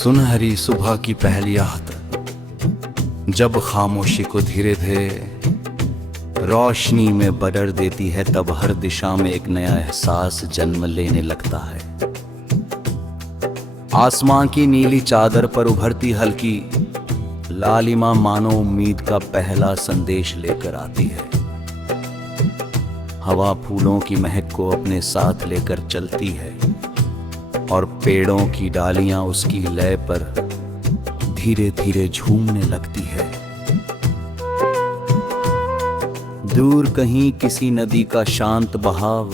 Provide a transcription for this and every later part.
सुनहरी सुबह की पहली आहट, जब खामोशी को धीरे धीरे रोशनी में बदल देती है, तब हर दिशा में एक नया एहसास जन्म लेने लगता है। आसमां की नीली चादर पर उभरती हल्की लालिमा मानो उम्मीद का पहला संदेश लेकर आती है। हवा फूलों की महक को अपने साथ लेकर चलती है और पेड़ों की डालियां उसकी लय पर धीरे धीरे झूमने लगती है। दूर कहीं किसी नदी का शांत बहाव,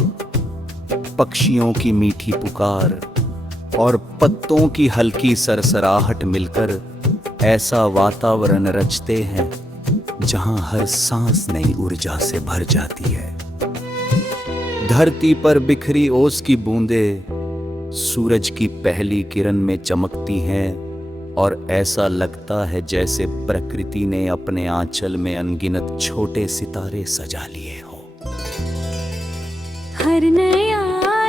पक्षियों की मीठी पुकार और पत्तों की हल्की सरसराहट मिलकर ऐसा वातावरण रचते हैं जहां हर सांस नई ऊर्जा से भर जाती है। धरती पर बिखरी ओस की बूंदें सूरज की पहली किरण में चमकती हैं और ऐसा लगता है जैसे प्रकृति ने अपने आंचल में अनगिनत छोटे सितारे सजा लिए हों। हर नया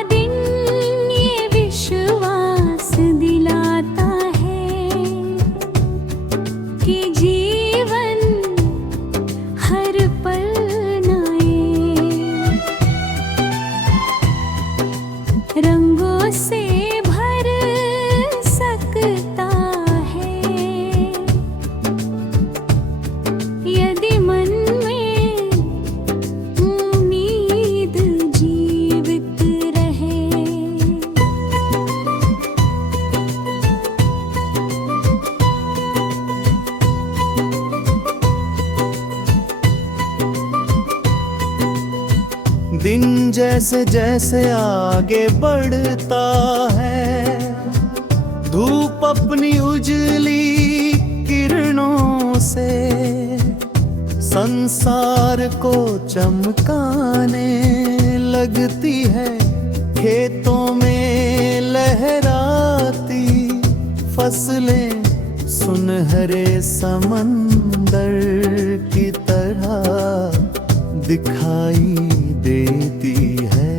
दिन ये विश्वास दिलाता है कि जीवन हर पल नए रंगों से भर सकता है, यदि मन में उम्मीद जीवित रहे। दिन जैसे जैसे आगे बढ़ता है, धूप अपनी उजली किरणों से संसार को चमकाने लगती है। खेतों में लहराती फसलें सुनहरे समंदर की तरह दिखाई देती है।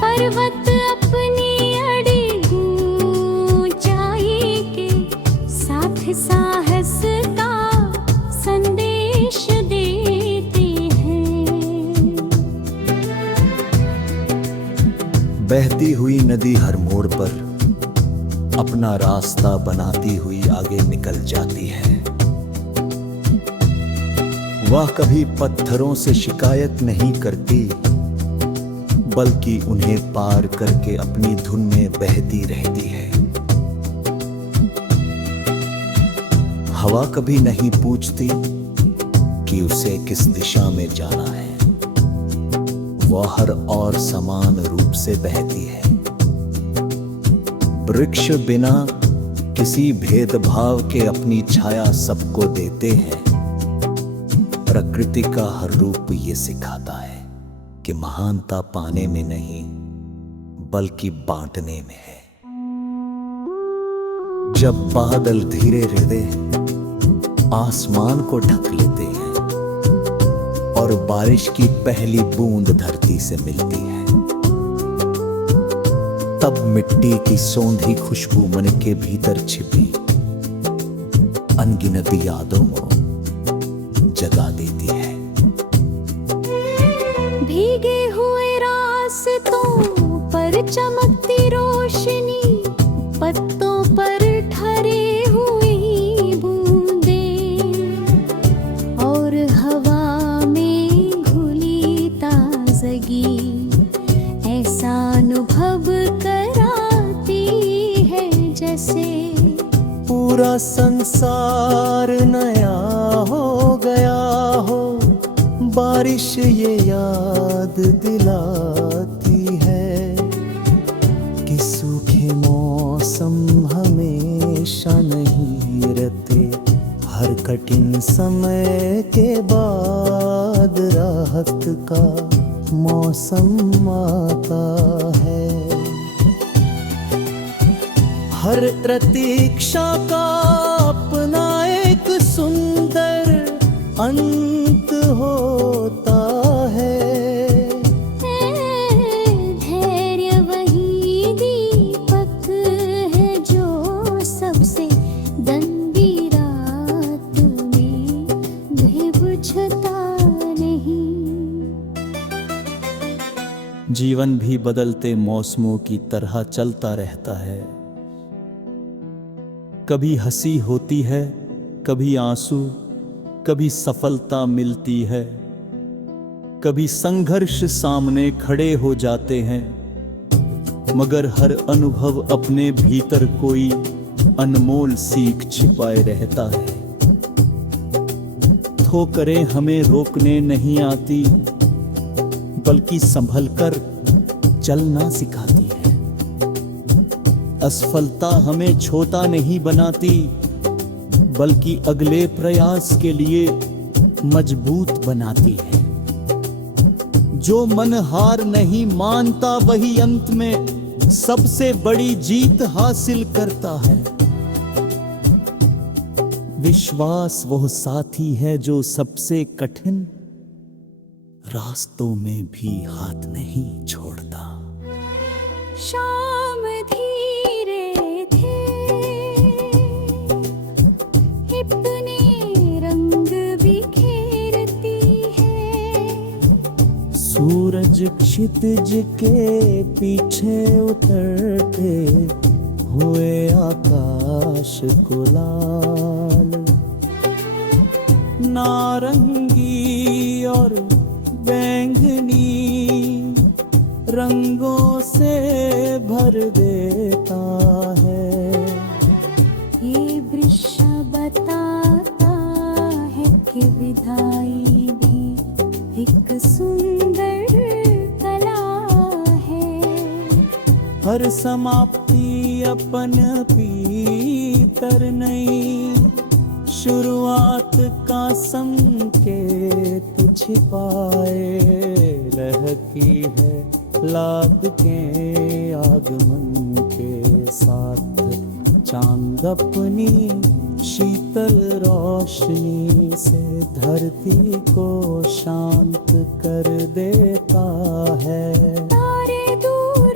पर्वत अपनी अड़ी ऊंचाई के साथ साहस का संदेश देते हैं। बहती हुई नदी हर मोड़ पर अपना रास्ता बनाती हुई आगे निकल जाती है। वह कभी पत्थरों से शिकायत नहीं करती, बल्कि उन्हें पार करके अपनी धुन में बहती रहती है। हवा कभी नहीं पूछती कि उसे किस दिशा में जाना है, वह हर और समान रूप से बहती है। वृक्ष बिना किसी भेदभाव के अपनी छाया सबको देते हैं। प्रकृति का हर रूप ये सिखाता है कि महानता पाने में नहीं, बल्कि बांटने में है। जब बादल धीरे धीरे आसमान को ढक लेते हैं और बारिश की पहली बूंद धरती से मिलती है, तब मिट्टी की सौंधी खुशबू मन के भीतर छिपी अनगिनत यादों को जगा देती है। भीगे हुए रास्तों पर चमकती रोशनी, पत्तों पर ठहरी हुई बूंदें और हवा में घुली ताजगी ऐसा अनुभव कराती है जैसे पूरा संसार नया हो गया हो। बारिश ये याद दिलाती है कि सूखे मौसम हमेशा नहीं रहते। हर कठिन समय के बाद राहत का मौसम आता है। हर प्रतीक्षा का अपना एक सुंदर अंत होता है। धैर्य वही दीपक सूझता नहीं। जीवन भी बदलते मौसमों की तरह चलता रहता है। कभी हंसी होती है, कभी आंसू, कभी सफलता मिलती है, कभी संघर्ष सामने खड़े हो जाते हैं, मगर हर अनुभव अपने भीतर कोई अनमोल सीख छिपाए रहता है। ठोकरें हमें रोकने नहीं आती, बल्कि संभलकर चलना सिखाती है। असफलता हमें छोटा नहीं बनाती, बल्कि अगले प्रयास के लिए मजबूत बनाती है। जो मन हार नहीं मानता, वही अंत में सबसे बड़ी जीत हासिल करता है। विश्वास वह साथी है जो सबसे कठिन रास्तों में भी हाथ नहीं छोड़ता। शाम धीरे थे, अपने रंग बिखेरती है। सूरज क्षितिज के पीछे उतरते हुए आकाश को लाल, नारंगी और बैंगनी रंगों से भर देता है। ये वृक्ष बताता है कि विदाई भी एक सुंदर कला है। हर समाप्ति अपन भीतर नई शुरुआत का संकेत छिपाए रहती है। लाद के आगमन के साथ चांद अपनी शीतल रोशनी से धरती को शांत कर देता है। तारे दूर